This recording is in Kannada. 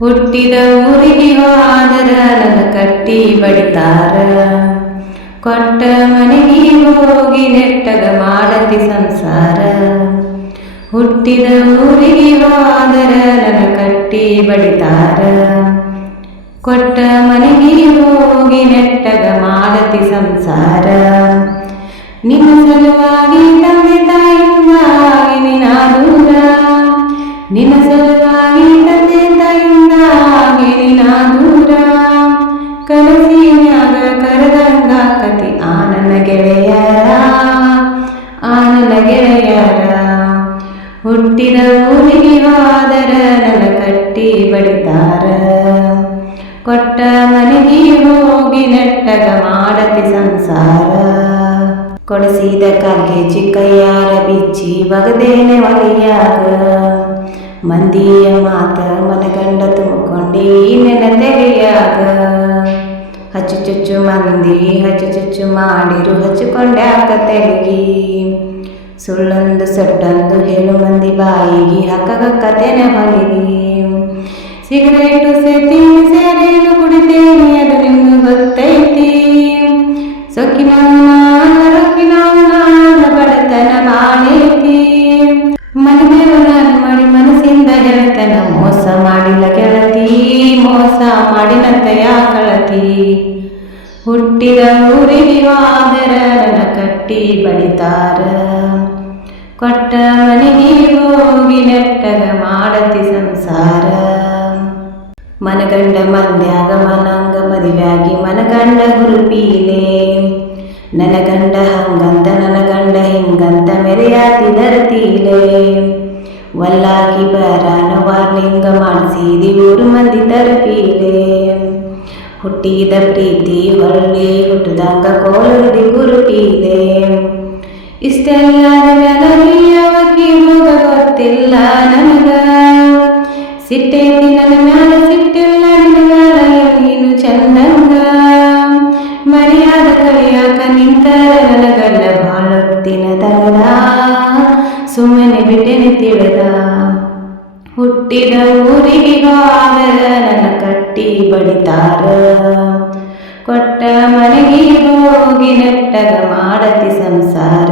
ಹುಟ್ಟಿದ ಊರಿಗೆ ಹೋದರ ನನ್ನ ಕಟ್ಟಿ ಬಡಿತಾರ. ಕೊಟ್ಟ ಮನೆಗೆ ಹೋಗಿ ನೆಟ್ಟಗ ಮಾಡತಿ ಸಂಸಾರ. ಹುಟ್ಟಿದ ಊರಿಗೆ ಹೋದರ ನನ್ನ ಕಟ್ಟಿ ಬಡಿತಾರ. ಕೊಟ್ಟ ಮನೆಗೆ ಹೋಗಿ ನೆಟ್ಟಗ ಮಾಡತಿ ಸಂಸಾರ. ನಿನ್ನ ಸಲುವಾಗಿ ತಂದೆ ತಾಯಿಂದಾಗಿ ನಿನ್ನ ದೂರ. ನಿನ್ನ ಸಲುವಾಗಿ ತಂದೆ ತಾಯಿಂದಾಗಿ ನಿನ್ನ ದೂರ. ಕನಸಿನ್ಯಾಗ ಕರೆದಂಗಾಕತಿ ಆ ನನ್ನ ಗೆಳೆಯರ, ಆ ನನ್ನ ಗೆಳೆಯರ. ಹುಟ್ಟಿದ ಊರಿಗೆ ಹೋದರ ನನ್ನ ಕಟ್ಟಿ ಬಡಿತಾರ. ಕೊಟ್ಟ ಮನೆಗೆ ಹೋಗಿ ನೆಟ್ಟಗ ಮಾಡತಿ ಸಂಸಾರ. ಕೊಡಿಸಿದ ಕಾಲ್ಗೆ ಚಿಕ್ಕಯ್ಯಾರ ಬಿಚ್ಚಿ ಬಗದೇನೆ ಒಲಿಯಾಗ. ಮಂದಿಯ ಮಾತ ಮನಗಂಡ ತುಂಬಿಕೊಂಡಿ ನೆನ ತೆರೆಯಾಗ. ಹಚ್ಚು ಚುಚ್ಚು ಮಂದಿ ಹಚ್ಚು ಚುಚ್ಚು ಮಾಡಿರು ಹಚ್ಚಿಕೊಂಡ್ಯಾಕ ತೆಲಗಿ. ಸುಳ್ಳೊಂದು ಸೊಟ್ಟೊಂದು ಹೇಳು ಮಂದಿ ಬಾಯಿಗೆ ಹಾಕಗಕ್ಕತೇನೆ ಹೊಲಿಗಿ. ಸಿಗರೇಟು ಸೇತೀನಿ ಸೇರೇನು ಕುಡಿತೇನೆ ಅದು ನಿಮ್ಗೆ ಗೊತ್ತೈತಿ. ಸೊಕ್ಕಿನವನ ರೊಕ್ಕಿನವನ ಬಡತನ ಮಾಡೈತಿ. ಮನೆದೇವರ ಮಾಡಿ ಮನಸ್ಸಿಂದ ಹೇಳ್ತನ ಮೋಸ ಮಾಡಿಲ್ಲ ಗೆಳತಿ, ಮೋಸ ಮಾಡಿನಂತೆಯ ಕಳತಿ. ಹುಟ್ಟಿದ ಊರಿಗೆ ಹೋದರ ನನ್ನ ಕಟ್ಟಿ ಬಡಿತಾರ. ಕೊಟ್ಟ ಮನೆಗೆ ಹೋಗಿ ನೆಟ್ಟಗ ಮಾಡತಿ ಸಂಸಾರ. ಮನಗಂಡ ಮಂದ್ಯಾಗ ಮನಂಗ ಮದುವೆಯಾಗಿ ಮನಗಂಡ ಗುರುಪೀಲೆ. ನನ್ನ ಗಂಡ ಹಂಗಂತ ನನ್ನ ಗಂಡ ಹಿಂಗಂತ ಮೆರೆಯಾತಿ ಧರತೀಲೆ. ವಲ್ಲಾಕಿ ಬರಾನ ವಾರ್ಲಿಂಗ ಮಾಡಿಸಿದಿ ಊರು ಮಂದಿ ತರಪೀಲೆ. ಹುಟ್ಟಿದ ಪ್ರೀತಿ ಹೊಳ್ಳಿ ಹುಟ್ಟದಂಗ ಕೋಲದಿ ಗುರುಪೀಲೆ. ಇಷ್ಟೆಲ್ಲಾದ ಮ್ಯಾಲವಕಿ ಹೋಗ ಗೊತ್ತಿಲ್ಲ ನನಗ. ಸಿಟ್ಟೈತಿ ನನ್ನ ಮ್ಯಾಲ ಸಿಟ್ಟಿಲ್ಲ ನಿನ್ನ ಮ್ಯಾಲ ನೀನು ಚಂದಂಗ. ಮರ್ಯಾದ ಕಲಿಯಾಕ ನಿಂತರ ನನಗಲ್ಲ ಬಾಳೊತ್ತಿನ ತಗದ. ಸುಮ್ಮನೆ ಬಿಟ್ಟೆನೆ ತಿಳಿದ. ಹುಟ್ಟಿದ ಊರಿಗೆ ಹೋದರ ನನ್ನ ಕಟ್ಟಿ ಬಡಿತಾರ. ಕೊಟ್ಟ ಮನೆಗೆ ಹೋಗಿ ನೆಟ್ಟಗ ಮಾಡತಿ ಸಂಸಾರ.